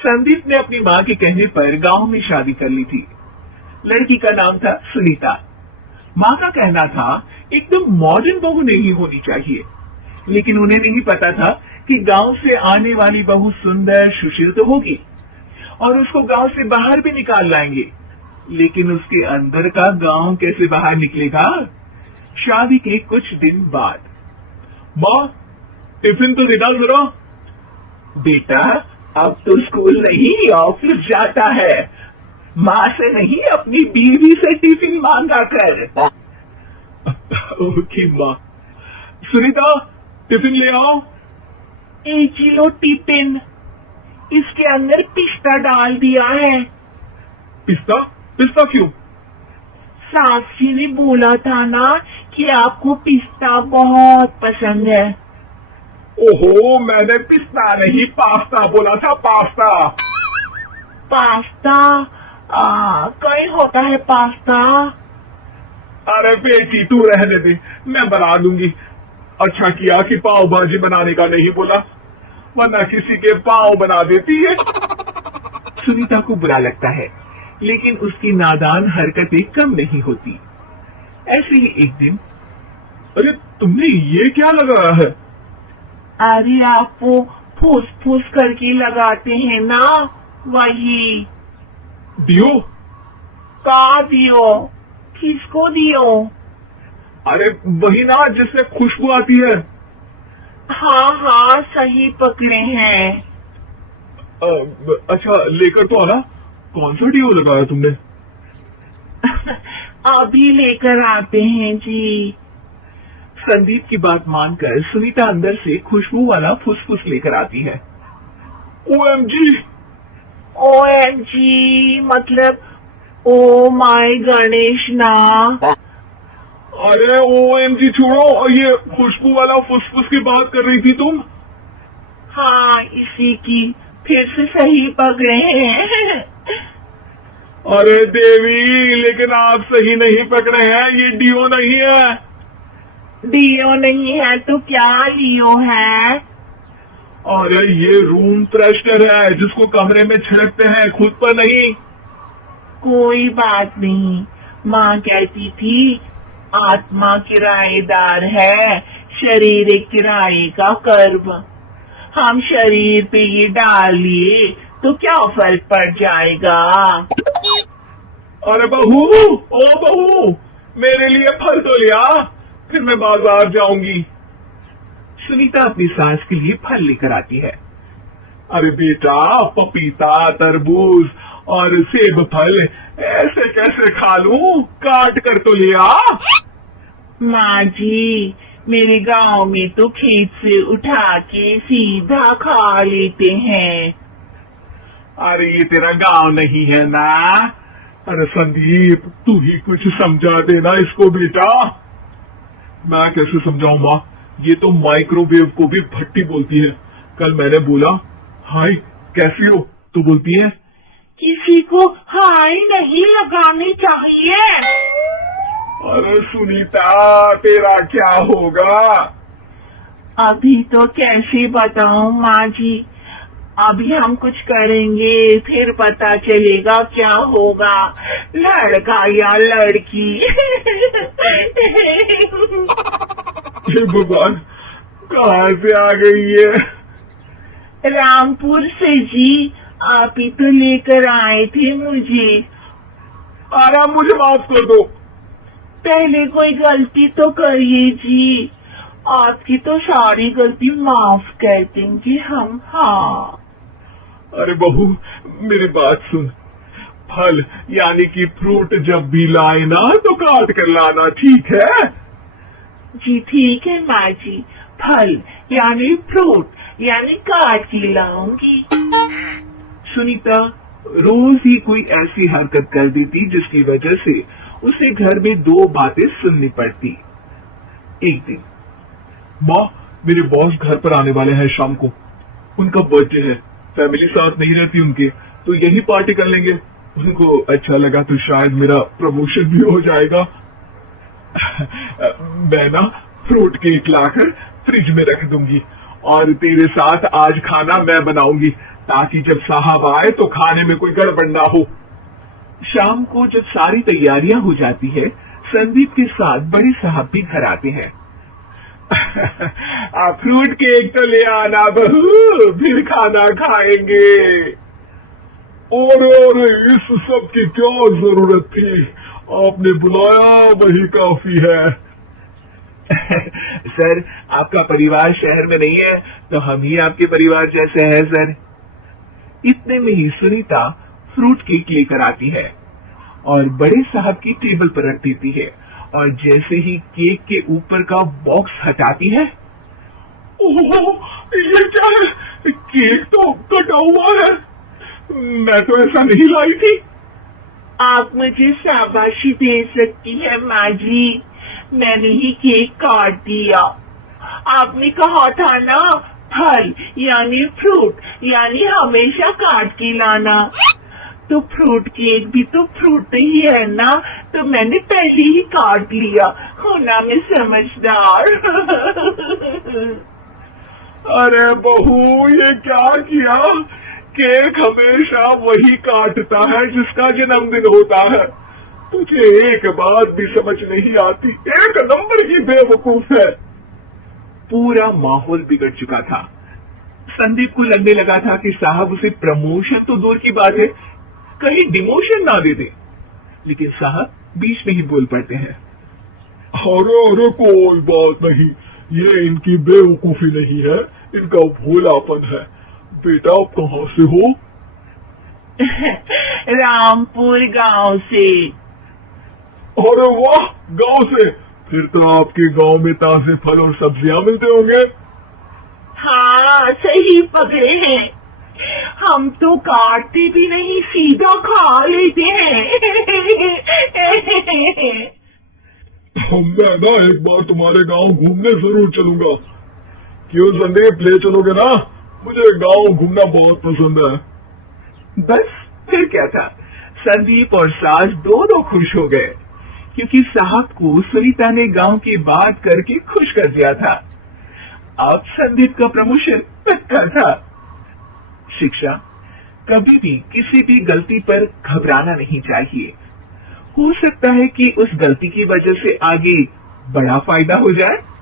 संदीप ने अपनी माँ के कहने पर गांव में शादी कर ली थी। लड़की का नाम था सुनीता। माँ का कहना था एकदम मॉडर्न बहू नहीं होनी चाहिए, लेकिन उन्हें नहीं पता था कि गांव से आने वाली बहू सुंदर सुशील तो होगी और उसको गांव से बाहर भी निकाल लाएंगे, लेकिन उसके अंदर का गांव कैसे बाहर निकलेगा। शादी के कुछ दिन बाद, माँ टिफिन तो देना जरा। बेटा अब तो स्कूल नहीं ऑफिस जाता है, माँ से नहीं अपनी बीवी से टिफिन मांगा कर। ओके माँ। सुनीता टिफिन ले आओ। 1 किलो टिफिन, इसके अंदर पिस्ता डाल दिया है। पिस्ता? पिस्ता क्यों? साक्षी ने बोला था ना कि आपको पिस्ता बहुत पसंद है। ओहो, मैंने पिस्ता नहीं पास्ता बोला था, पास्ता। पास्ता? कहीं होता है पास्ता? अरे बेटी तू रहने दे, मैं बना दूंगी। अच्छा किया कि पाव भाजी बनाने का नहीं बोला, वरना किसी के पाव बना देती है। सुनीता को बुरा लगता है, लेकिन उसकी नादान हरकतें कम नहीं होती। ऐसे ही एक दिन, अरे तुमने ये क्या लगाया है? अरे आप वो फूस फूस करके लगाते हैं ना, वही। दियो? का दियो? किसको दियो? अरे वही ना जिससे खुशबू आती है। हाँ हाँ सही पकड़े हैं। अच्छा लेकर तो आना। कौन सा डियो लगाया तुमने? अभी लेकर आते हैं जी। संदीप की बात मानकर सुनीता अंदर से खुशबू वाला फुसफुस लेकर आती है। OMG! OMG मतलब ओ माय गणेश ना। अरे OMG छोड़ो, ये खुशबू वाला फुसफुस की बात कर रही थी तुम? हाँ इसी की, फिर से सही पकड़े हैं। अरे देवी, लेकिन आप सही नहीं पकड़े हैं, ये डियो नहीं है। डियो नहीं है तो क्या लियो है? अरे ये रूम फ्रेशनर है जिसको कमरे में छिड़कते हैं, खुद पर नहीं। कोई बात नहीं, माँ कहती थी आत्मा किराएदार है, शरीर एक किराए का कर्म। हम शरीर पे ये डाल लिए तो क्या फर्क पड़ जाएगा। अरे बहू, ओ बहू, मेरे लिए फल तो लिया, फिर मैं बाजार जाऊंगी। सुनीता अपनी सास के लिए फल लेकर आती है। अरे बेटा पपीता, तरबूज और सेब फल ऐसे कैसे खा लूं, काट कर तो लिया। माँ जी मेरे गांव में तो खेत से उठा के सीधा खा लेते हैं। अरे ये तेरा गांव नहीं है ना। अरे संदीप तू ही कुछ समझा देना इसको बेटा। मैं कैसे समझाऊं माँ, ये तो माइक्रोवेव को भी भट्टी बोलती है। कल मैंने बोला हाय कैसी हो तो बोलती है किसी को हाय नहीं लगानी चाहिए। अरे सुनीता तेरा क्या होगा? अभी तो कैसे बताऊं माँ जी, अभी हम कुछ करेंगे फिर पता चलेगा क्या होगा, लड़का या लड़की। हे भगवान कहाँ से आ गई ये? रामपुर से जी, आप ही तो लेकर आए थे मुझे। अरे मुझे माफ कर दो। पहले कोई गलती तो करिए जी, आपकी तो सारी गलती माफ कर देंगे हम। हाँ अरे बहू मेरी बात सुन, फल यानी कि फ्रूट जब भी लाए ना तो काट कर लाना, ठीक है? जी ठीक है माँ जी, फल यानी फ्रूट यानी काट के लाऊंगी। सुनीता रोज ही कोई ऐसी हरकत कर देती जिसकी वजह से उसे घर में 2 बातें सुननी पड़ती। एक दिन, माँ मेरे बॉस घर पर आने वाले हैं शाम को, उनका बर्थडे है, फैमिली साथ नहीं रहती उनके, तो यही पार्टी कर लेंगे। उनको अच्छा लगा तो शायद मेरा प्रमोशन भी हो जाएगा। मैं ना फ्रूट केक लाकर फ्रिज में रख दूंगी और तेरे साथ आज खाना मैं बनाऊंगी ताकि जब साहब आए तो खाने में कोई गड़बड़ ना हो। शाम को जब सारी तैयारियां हो जाती है, संदीप के साथ बड़े साहब भी घर आते हैं। फ्रूट केक तो ले आना बहू, फिर खाना खाएंगे। और इस सब की क्या जरूरत थी, आपने बुलाया वही काफी है। सर, आपका परिवार शहर में नहीं है तो हम ही आपके परिवार जैसे हैं सर। इतने में ही सुनीता फ्रूट केक लेकर आती है और बड़े साहब की टेबल पर रख देती है, और जैसे ही केक के ऊपर का बॉक्स हटाती है, ओह, ये क्या है? केक तो कटा हुआ है, मैं तो ऐसा नहीं लाई थी। आप मुझे शाबाशी दे सकती है माँ जी, मैंने ही केक काट दिया। आपने कहा था ना, फल यानी फ्रूट यानी हमेशा काट के लाना, तो फ्रूट केक भी तो फ्रूट ही है ना, तो मैंने पहले ही काट लिया। होना मैं समझदार। अरे बहू, ये क्या किया? केक हमेशा वही काटता है जिसका जन्मदिन होता है। तुझे एक बात भी समझ नहीं आती, एक नंबर की बेवकूफ है। पूरा माहौल बिगड़ चुका था। संदीप को लगने लगा था कि साहब उसे प्रमोशन तो दूर की बात है, कहीं डिमोशन ना दे दे, लेकिन साहब बीच में ही बोल पड़ते हैं। अरे कोई बात नहीं, ये इनकी बेवकूफी नहीं है, इनका भोलापन है। बेटा, आप कहाँ से हो? रामपुर गांव से। अरे वाह, गांव से? फिर तो आपके गांव में ताजे फल और सब्जियां मिलते होंगे। हाँ, सही पकड़े हैं, हम तो काटते भी नहीं, सीधा खा लेते हैं। मैं ना एक बार तुम्हारे गांव घूमने जरूर चलूंगा। क्यों संदीप, ले चलोगे ना? मुझे गांव घूमना बहुत पसंद है। बस फिर क्या था, संदीप और सास दोनों खुश हो गए, क्योंकि साहब को सुनीता ने गांव की बात करके खुश कर दिया था। अब संदीप का प्रमोशन पक्का था। शिक्षा, कभी भी किसी भी गलती पर घबराना नहीं चाहिए। हो सकता है कि उस गलती की वजह से आगे बड़ा फायदा हो जाए।